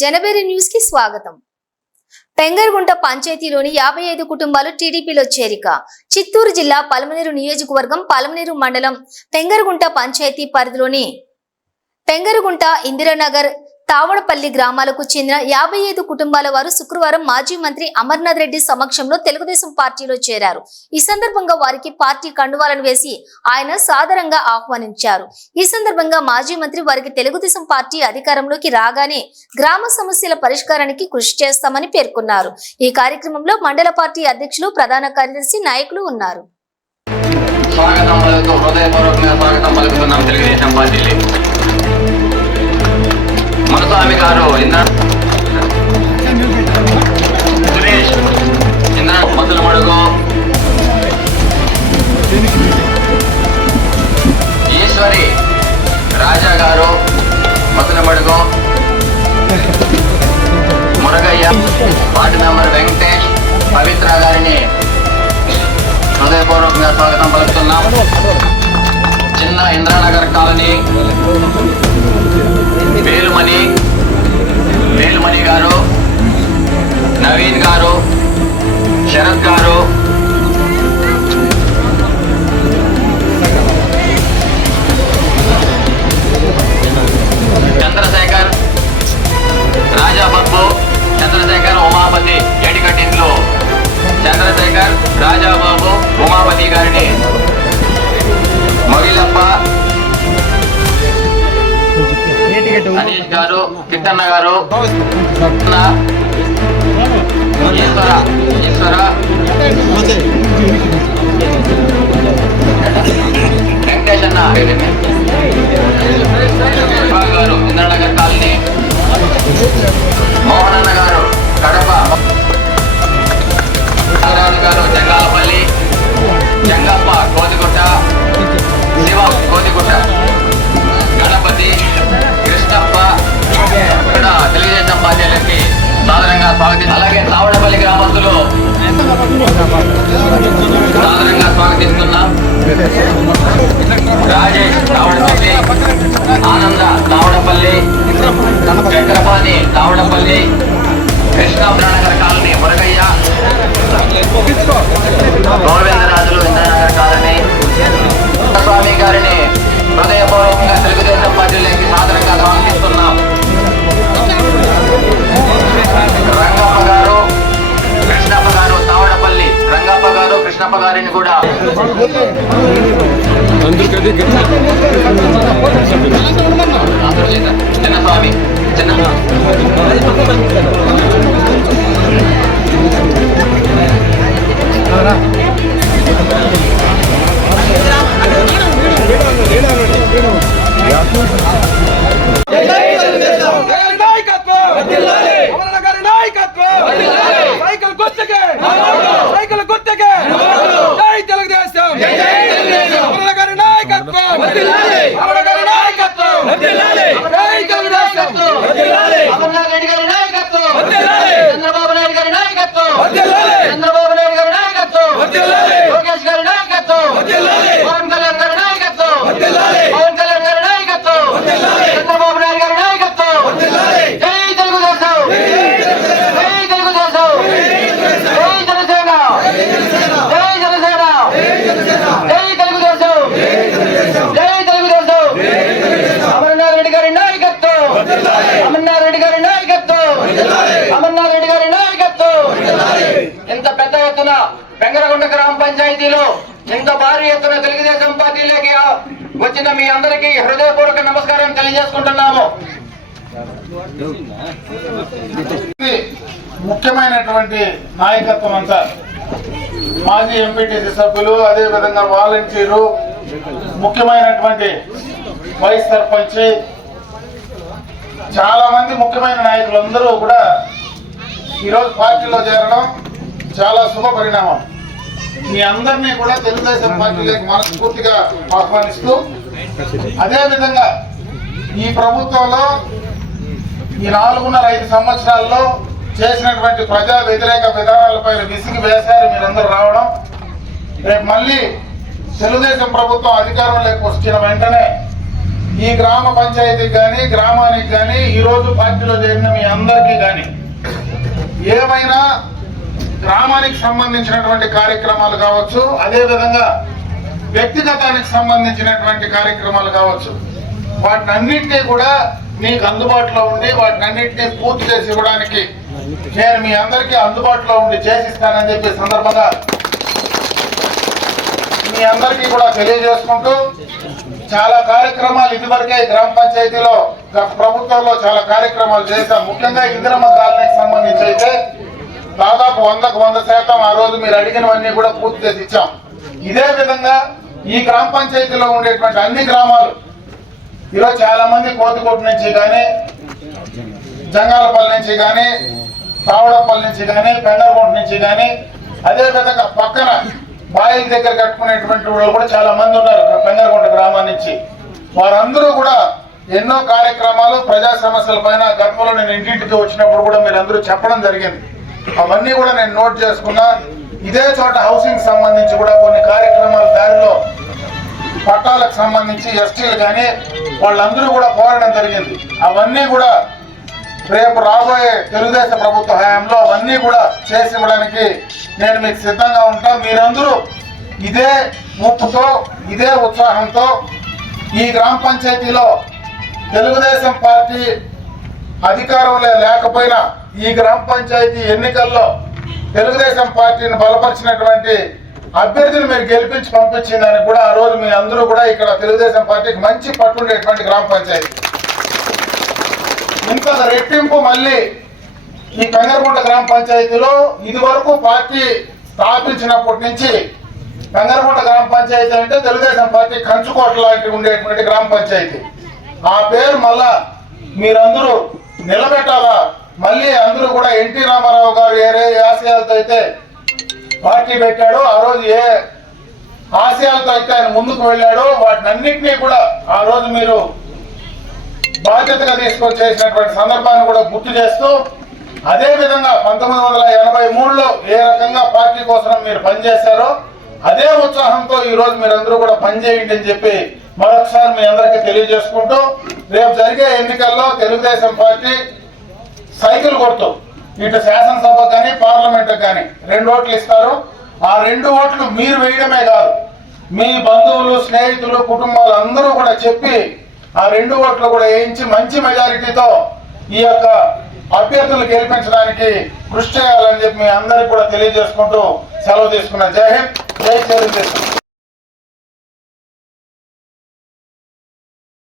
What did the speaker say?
జనబేరి న్యూస్కి స్వాగతం. పెంగర్గుంట పంచాయతీలోని యాభై ఐదు కుటుంబాలు టీడీపీలో చేరిక. చిత్తూరు జిల్లా పలమనేరు నియోజకవర్గం పలమనేరు మండలం పెంగర్గుంట పంచాయతీ పరిధిలోని పెంగరుగుంట ఇందిరానగర్ తావడపల్లి గ్రామాలకు చెందిన యాభై ఐదు కుటుంబాల వారు శుక్రవారం మాజీ మంత్రి అమర్నాథ్ రెడ్డి సమక్షంలో తెలుగుదేశం పార్టీలో చేరారు. ఈ సందర్భంగా వారికి పార్టీ కండువాలను వేసి ఆయన సాదరంగా ఆహ్వానించారు. ఈ సందర్భంగా మాజీ మంత్రి వారికి తెలుగుదేశం పార్టీ అధికారంలోకి రాగానే గ్రామ సమస్యల పరిష్కారానికి కృషి చేస్తామని పేర్కొన్నారు. ఈ కార్యక్రమంలో మండల పార్టీ అధ్యక్షులు ప్రధాన కార్యదర్శి నాయకులు ఉన్నారు. స్వాగతం పలుకుతూ హృదయపూర్వకంగా స్వాగతం పలుకుతున్నాం తెలుగుదేశం పార్టీలే మునస్వామి గారు ఇంద్ర సురేష్ ఇంద్ర మొదలు మడుగు. ఈశ్వరి రాజా గారు మొదలు మడుగు. మురగయ్య వార్డు మెంబర్ వెంకటేష్ పవిత్ర గారిని హృదయపూర్వకంగా స్వాగతం పలుకుతున్నాం. చిన్న ఇంద్రానగర్ కాలనీ వేలుమణి వేలుమణి గారు నవీన్ గారు శరత్ గారు అనీష్ గారు కిట్టన్న గారు ఈశ్వర ఈశ్వర. రాజేష్ తావడపల్లి ఆనంద తావడపల్లి చక్రపాణి తావడపల్లి కృష్ణాపురనగర్ కాలనీ మురగయ్య గోవిందరాజులు గారిని కూడా చిన్నస్వామి చిన్న గారి కూడా తెలుగుదేశం పార్టీలోకి వచ్చిన మీ అందరికీ హృదయపూర్వక నమస్కారం తెలియజేసుకుంటున్నాము. ఇది ముఖ్యమైనటువంటి నాయకత్వం అంతా. మాజీ ఎంపీటీసీ సభ్యులు అదే విధంగా వాలంటీరు ముఖ్యమైనటువంటి వైస్ సర్పంచ్ చాలా మంది ముఖ్యమైన నాయకులు అందరూ కూడా ఈరోజు పార్టీలో చేరడం చాలా శుభ పరిణామం. మీ అందరినీ కూడా తెలుగుదేశం పార్టీలోకి మనస్ఫూర్తిగా ఆహ్వానిస్తూ అదేవిధంగా ఈ ప్రభుత్వంలో ఈ నాలుగున్నర ఐదు సంవత్సరాల్లో చేసినటువంటి ప్రజా వ్యతిరేక విధానాలపై విసిగి వేశారు మీరందరూ రావడం. రేపు మళ్ళీ తెలుగుదేశం ప్రభుత్వం అధికారంలోకి వచ్చిన వెంటనే ఈ గ్రామ పంచాయతీకి కానీ గ్రామానికి కానీ ఈరోజు పార్టీలో చేరిన మీ అందరికీ కానీ ఏమైనా గ్రామానికి సంబంధించినటువంటి కార్యక్రమాలు కావచ్చు అదేవిధంగా వ్యక్తిగతానికి సంబంధించినటువంటి కార్యక్రమాలు కావచ్చు. వాటిని అన్నింటినీ కూడా మీకు అందుబాటులో ఉండి వాటిని అన్నింటినీ పూర్తి చేసి ఇవ్వడానికి నేను మీ అందరికీ అందుబాటులో ఉండి చేసిస్తానని చెప్పే సందర్భంగా మీ అందరికీ కూడా తెలియజేసుకుంటూ చాలా కార్యక్రమాలు ఇదివరకే గ్రామ పంచాయతీలో గత ప్రభుత్వంలో చాలా కార్యక్రమాలు చేశాం. ముఖ్యంగా ఇందిరమ్మ కాలనీకి సంబంధించి అయితే దాదాపు వందకు వంద శాతం ఆ రోజు మీరు అడిగినవన్నీ కూడా పూర్తి చేసి ఇచ్చాం. ఇదే విధంగా ఈ గ్రామ పంచాయతీలో ఉండేటువంటి అన్ని గ్రామాలు ఈరోజు చాలా మంది కోతికోట నుంచి కానీ జంగాలపల్లి నుంచి కానీ తావడపల్లి నుంచి కానీ పెండరకోట నుంచి కానీ అదే విధంగా పక్కన బాయిల దగ్గర కట్టుకునేటువంటి వాళ్ళు కూడా చాలా మంది ఉన్నారు పెంగరకొండ గ్రామం నుంచి. వారందరూ కూడా ఎన్నో కార్యక్రమాలు ప్రజా సమస్యల పైన గతంలో నేను ఇంటింటికి వచ్చినప్పుడు కూడా మీరు అందరూ చెప్పడం జరిగింది. అవన్నీ కూడా నేను నోట్ చేసుకున్నా. ఇదే చోట హౌసింగ్ సంబంధించి కూడా కొన్ని కార్యక్రమాల దారిలో పట్టాలకు సంబంధించి ఎస్టీలు కానీ వాళ్ళందరూ కూడా పోరాడడం జరిగింది. అవన్నీ కూడా రేపు రాబోయే తెలుగుదేశం ప్రభుత్వ హయాంలో అవన్నీ కూడా చేసి ఇవ్వడానికి నేను మీకు సిద్ధంగా ఉంటా. మీరందరూ ఇదే ముప్పుతో ఇదే ఉత్సాహంతో ఈ గ్రామ పంచాయతీలో తెలుగుదేశం పార్టీ అధికారంలో లేకపోయినా ఈ గ్రామ పంచాయతీ ఎన్నికల్లో తెలుగుదేశం పార్టీని బలపరిచినటువంటి అభ్యర్థిని మీరు గెలిపించి పంపించిందని కూడా ఆ రోజు మీ అందరూ కూడా ఇక్కడ తెలుగుదేశం పార్టీకి మంచి పట్టుండేటువంటి గ్రామ పంచాయతీ. ఇంత రెట్టింపు మళ్ళీ ఈ కంగరగుంట గ్రామ పంచాయతీలో ఇదివరకు పార్టీ స్థాపించినప్పటి నుంచి కంగరగుంట గ్రామ పంచాయతీ అంటే తెలుగుదేశం పార్టీ కంచుకోట లాంటి ఉండేటువంటి గ్రామ పంచాయతీ. ఆ పేరు మళ్ళా మీరందరూ నిలబెట్టాలా? మళ్ళీ అందరూ కూడా ఎన్టీ రామారావు గారు ఏ ఆశయాలతో అయితే పార్టీ పెట్టాడో ఆ రోజు ఏ ఆశయాలతో అయితే ఆయన ముందుకు వెళ్ళాడో వాటిని అన్నింటినీ కూడా ఆ రోజు మీరు బాధ్యతగా తీసుకొని చేసినటువంటి సందర్భాన్ని కూడా గుర్తు చేస్తూ అదే విధంగా పంతొమ్మిది వందల ఎనభై మూడులో ఏ రకంగా పార్టీ కోసం మీరు పనిచేశారో అదే ఉత్సాహంతో ఈరోజు మీరందరూ కూడా పనిచేయండి అని చెప్పి మరొకసారి మీ అందరికీ తెలియజేసుకుంటూ రేపు జరిగే ఎన్నికల్లో తెలుగుదేశం పార్టీ సైకిల్ గుర్తు ఇటు శాసనసభ కానీ పార్లమెంట్ కానీ రెండు ఓట్లు ఇస్తారు. ఆ రెండు ఓట్లు మీరు వేయడమే కాదు. మీ బంధువులు స్నేహితులు కుటుంబాలు అందరూ కూడా చెప్పి ఆ రెండు ఓట్లు కూడా వేయించి మంచి మెజారిటీతో ఈ యొక్క అభ్యర్థులు గెలిపించడానికి కృషి చేయాలని చెప్పి మీ అందరికి కూడా తెలియజేసుకుంటూ సెలవు తీసుకున్న. జై హింద్. జై తెలుగుదేశం